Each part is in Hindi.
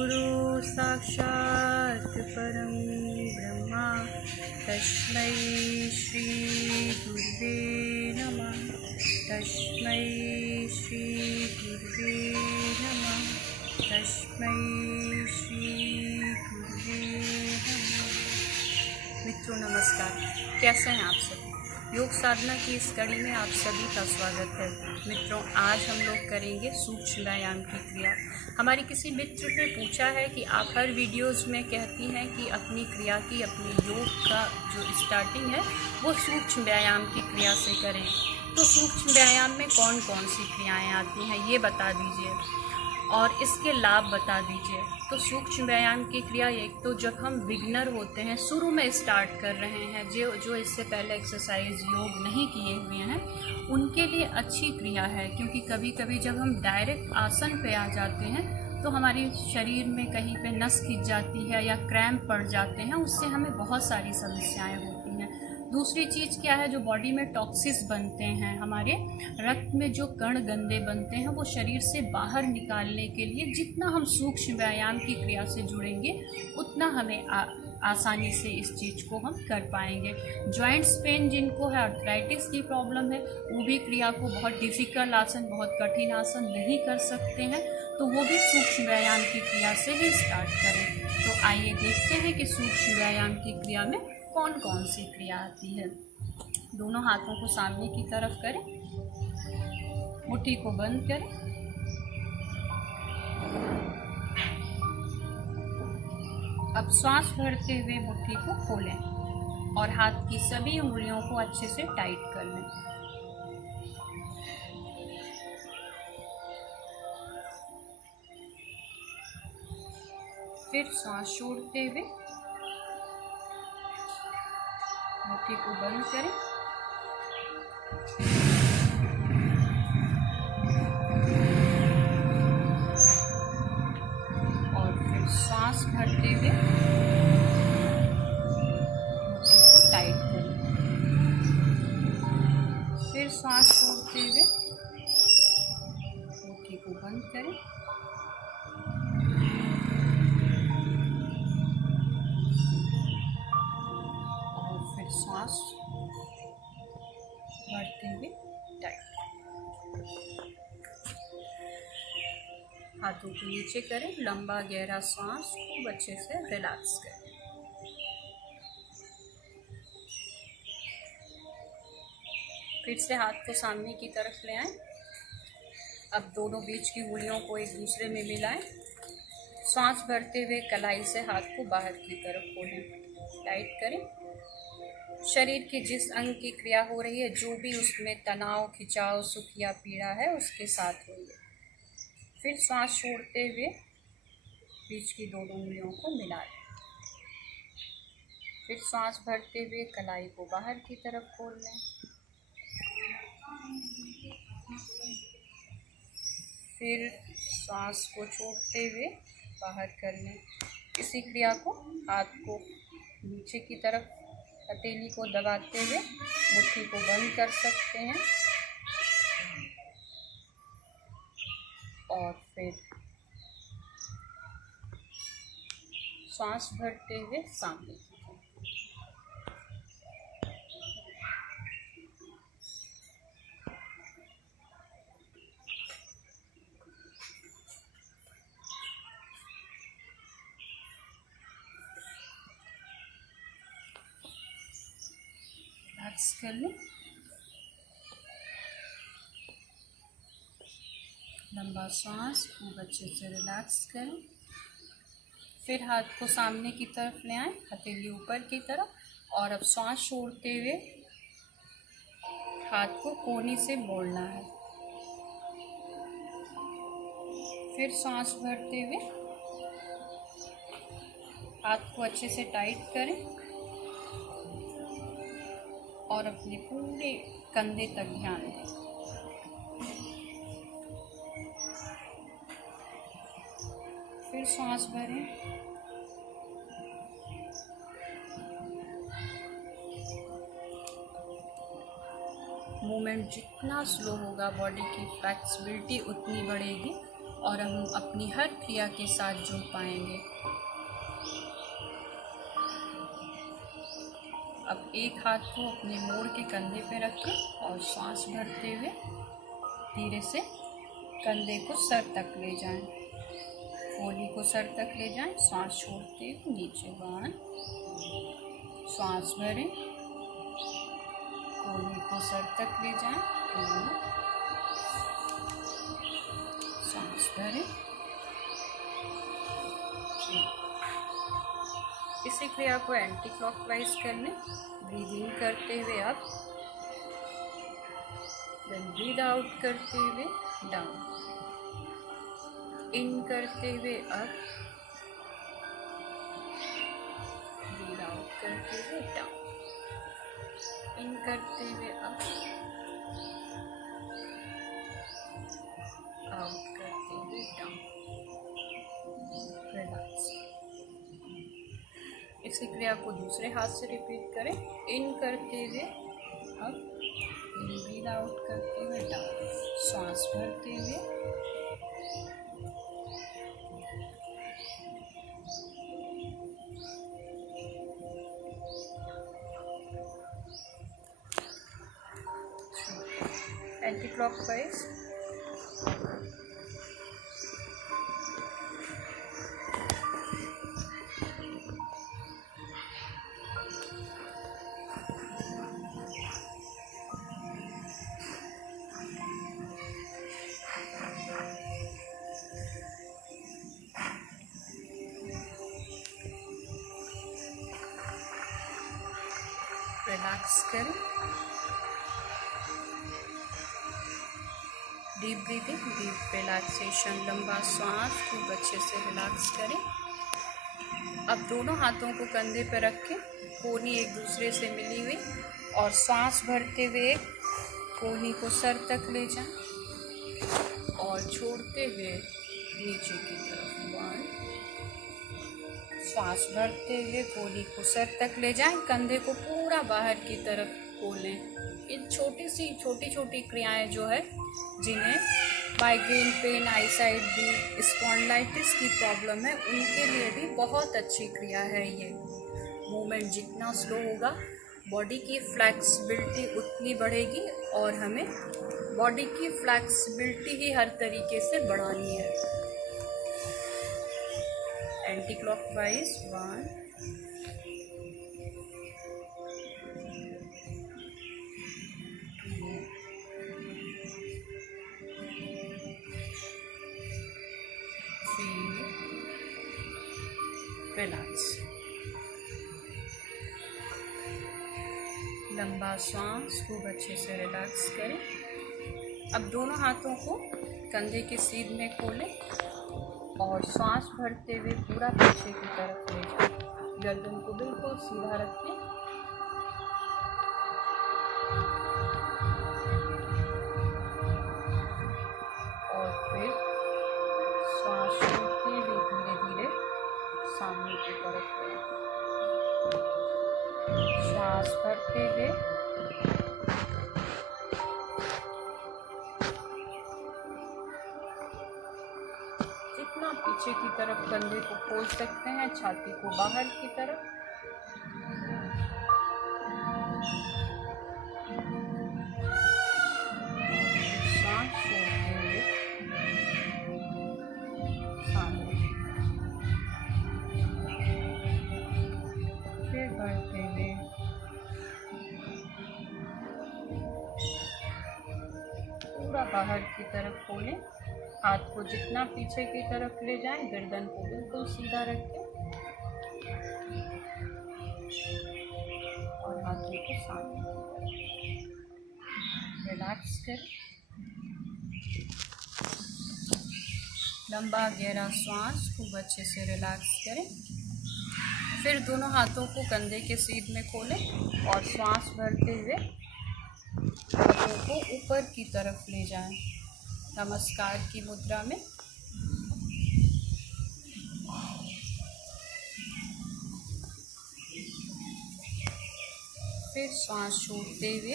गुरु साक्षात् परं ब्रह्मा तस्मै श्री गुरुवे नमः। तस्मै श्री गुरुवे नमः। तस्मै श्री गुरुवे नमः। मित्रों नमस्कार, कैसे हैं आप सभी। योग साधना की इस कड़ी में आप सभी का स्वागत है। मित्रों, आज हम लोग करेंगे सूक्ष्म व्यायाम की क्रिया। हमारी किसी मित्र ने पूछा है कि आप हर वीडियोस में कहती हैं कि अपनी क्रिया की, अपने योग का जो स्टार्टिंग है वो सूक्ष्म व्यायाम की क्रिया से करें। तो सूक्ष्म व्यायाम में कौन कौन सी क्रियाएं आती हैं ये बता दीजिए और इसके लाभ बता दीजिए। तो सूक्ष्म व्यायाम की क्रिया एक तो जब हम बिगिनर होते हैं, शुरू में स्टार्ट कर रहे हैं, जो इससे पहले एक्सरसाइज योग नहीं किए हुए हैं, उनके लिए अच्छी क्रिया है। क्योंकि कभी कभी जब हम डायरेक्ट आसन पे आ जाते हैं तो हमारी शरीर में कहीं पे नस खिंच जाती है या क्रैम्प पड़ जाते हैं, उससे हमें बहुत सारी समस्याएं होती हैं। दूसरी चीज़ क्या है, जो बॉडी में टॉक्सिस बनते हैं, हमारे रक्त में जो कण गंदे बनते हैं, वो शरीर से बाहर निकालने के लिए जितना हम सूक्ष्म व्यायाम की क्रिया से जुड़ेंगे उतना हमें आसानी से इस चीज़ को हम कर पाएंगे। जॉइंट्स पेन जिनको है, आर्थराइटिस की प्रॉब्लम है, वो भी क्रिया को बहुत डिफ़िकल्ट आसन, बहुत कठिन आसन नहीं कर सकते हैं, तो वो भी सूक्ष्म व्यायाम की क्रिया से ही स्टार्ट करें। तो आइए देखते हैं कि सूक्ष्म व्यायाम की क्रिया में कौन कौन सी क्रिया आती है। दोनों हाथों को सामने की तरफ करें, मुट्ठी को बंद करें, अब सांस भरते हुए मुट्ठी को खोलें और हाथ की सभी उंगलियों को अच्छे से टाइट कर लें। फिर सांस छोड़ते हुए मुट्ठी को बंद करें और फिर सांस भरते हुए मुट्ठी को टाइट करें। फिर सांस छोड़ते हुए मुट्ठी को बंद करें और फिर सांस भरते हुए टाइट। हाथों को नीचे करें, लंबा गहरा सांस खूब अच्छे से रिलैक्स करें। फिर से हाथ को सामने की तरफ ले आएं। अब दोनों बीच की उंगलियों को एक दूसरे में मिलाएं। सांस भरते हुए कलाई से हाथ को बाहर की तरफ खोलें, टाइट करें। शरीर के जिस अंग की क्रिया हो रही है, जो भी उसमें तनाव, खिंचाव, सुख या पीड़ा है, उसके साथ होइए। फिर सांस छोड़ते हुए बीच की दोनों उंगलियों को मिला लें। फिर सांस भरते हुए कलाई को बाहर की तरफ खोल लें। फिर सांस को छोड़ते हुए बाहर कर लें। इसी क्रिया को हाथ को नीचे की तरफ हथेली को दबाते हुए मुट्ठी को बंद कर सकते हैं और फिर सांस भरते हुए सामने की तरफ। रिलैक्स कर लें, लंबा सांस खूब अच्छे से रिलैक्स करें। फिर हाथ को सामने की तरफ ले आएं, हथेली ऊपर की तरफ, और अब सांस छोड़ते हुए हाथ को कोहनी से मोड़ना है। फिर सांस भरते हुए हाथ को अच्छे से टाइट करें और अपने पूरे कंधे तक ध्यान दें। फिर सांस भरें, मूवमेंट जितना स्लो होगा, बॉडी की फ्लेक्सिबिलिटी उतनी बढ़ेगी। और हम अपनी हर क्रिया के साथ जुड़ पाएंगे। अब एक हाथ को अपने मोड़ के कंधे पे रखें और सांस भरते हुए धीरे से कंधे को सर तक ले जाएं, कोहनी को सर तक ले जाएं, सांस छोड़ते हुए नीचे बांध, सांस भरें, कोहनी को सर तक ले जाएं, सांस भरें। इसी क्रिया को एंटी क्लॉकवाइज कर लें। ब्रीद इन करते हुए अप, देन ब्रीद आउट करते हुए डाउन, इन करते हुए अप, ब्रीद आउट करते हुए डाउन, इन करते हुए अप, आउट करते हुए डाउन। रिलैक्स। इसी क्रिया को दूसरे हाथ से रिपीट करें। इन करते हुए अप, ब्रीद आउट करते हुए डाउन, सांस भरते हुए, एंटी क्लॉकवाइज। रिलैक्स करें। डीप ब्रीदिंग, डीप रिलैक्सेशन, लंबा सांस, खूब अच्छे से रिलैक्स करें। अब दोनों हाथों को कंधे पर रखें, कोहनी एक दूसरे से मिली हुई, और सांस भरते हुए कोहनी को सर तक ले जाएं और छोड़ते हुए नीचे की तरफ बाएं। सांस भरते हुए कोहनी को सर तक ले जाएं, कंधे को पूरा बाहर की तरफ खोलें। इन छोटी छोटी क्रियाएं जो है, जिन्हें migraine, pain, eyesight weak, spondylitis की प्रॉब्लम है, उनके लिए भी बहुत अच्छी क्रिया है ये। मूवमेंट जितना स्लो होगा, बॉडी की फ्लेक्सिबिलिटी उतनी बढ़ेगी, और हमें बॉडी की फ्लेक्सिबिलिटी ही हर तरीके से बढ़ानी है। Anti clockwise 1, 2, 3, relax. लंबा सांस, खूब अच्छे से रिलैक्स करें। अब दोनों हाथों को कंधे के सीध में खोलें और सांस भरते हुए पूरा पीछे की तरफ ले जाएं। गर्दन को बिल्कुल सीधा रखें, और फिर सांस छोड़ते हुए धीरे धीरे सामने की तरफ ले जाएं। सांस भरते हुए जितना पीछे की तरफ कंधे को खोल सकते हैं, छाती को बाहर की तरफ, सांस छोड़ते हुए सामने, फिर भरते हुए पूरा बाहर की तरफ खोलें। हाथ को जितना पीछे की तरफ ले जाएं, गर्दन को बिल्कुल सीधा रखें और हाथों को सामने रिलैक्स करें। लंबा गहरा सांस, खूब अच्छे से रिलैक्स करें। फिर दोनों हाथों को कंधे के सीध में खोलें और सांस भरते हुए हाथों को ऊपर की तरफ ले जाएं, नमस्कार की मुद्रा में। फिर सांस छोड़ते हुए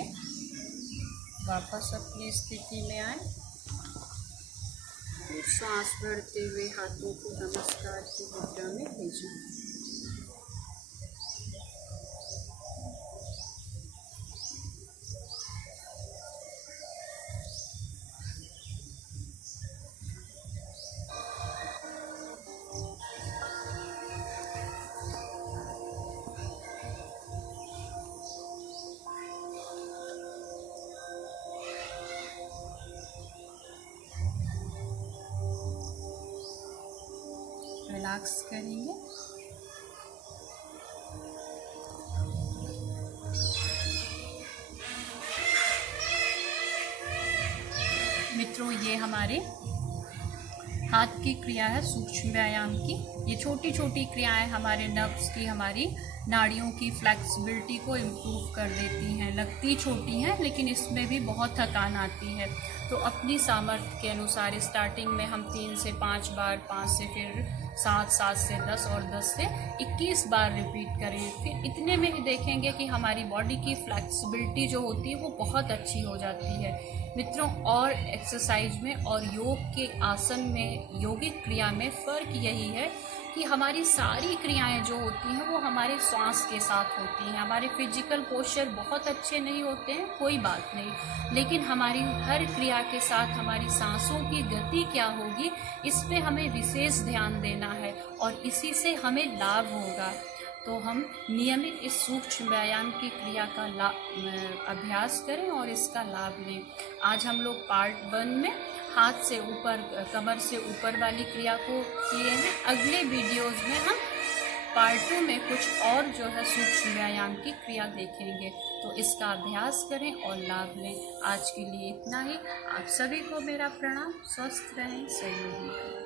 वापस अपनी स्थिति में आए, फिर सांस भरते हुए हाथों को नमस्कार की मुद्रा में भेजें। रिलैक्स करेंगे। मित्रों, ये हमारे हाथ की क्रिया है सूक्ष्म व्यायाम की। ये छोटी छोटी क्रियाएं हमारे नर्व्स की, हमारी नाड़ियों की फ्लेक्सिबिलिटी को इम्प्रूव कर देती हैं। लगती छोटी हैं लेकिन इसमें भी बहुत थकान आती है। तो अपनी सामर्थ्य के अनुसार स्टार्टिंग में हम 3 से 5 बार, 5 से फिर 7, 7 से 10 और 10 से 21 बार रिपीट करें। फिर इतने में ही देखेंगे कि हमारी बॉडी की फ्लेक्सिबिलिटी जो होती है वो बहुत अच्छी हो जाती है। मित्रों, और एक्सरसाइज में और योग के आसन में, योगिक क्रिया में फ़र्क यही है कि हमारी सारी क्रियाएं जो होती हैं वो हमारे श्वास के साथ होती हैं। हमारे फिजिकल पोस्चर बहुत अच्छे नहीं होते हैं, कोई बात नहीं, लेकिन हमारी हर क्रिया के साथ हमारी सांसों की गति क्या होगी इस पे हमें विशेष ध्यान देना है और इसी से हमें लाभ होगा। तो हम नियमित इस सूक्ष्म व्यायाम की क्रिया का अभ्यास करें और इसका लाभ लें। आज हम लोग पार्ट 1 में हाथ से ऊपर, कमर से ऊपर वाली क्रिया को किए हैं। अगले वीडियोस में हम पार्ट 2 में कुछ और जो है सूक्ष्म व्यायाम की क्रिया देखेंगे। तो इसका अभ्यास करें और लाभ लें। आज के लिए इतना ही। आप सभी को मेरा प्रणाम। स्वस्थ रहें, सहयोगी रहें।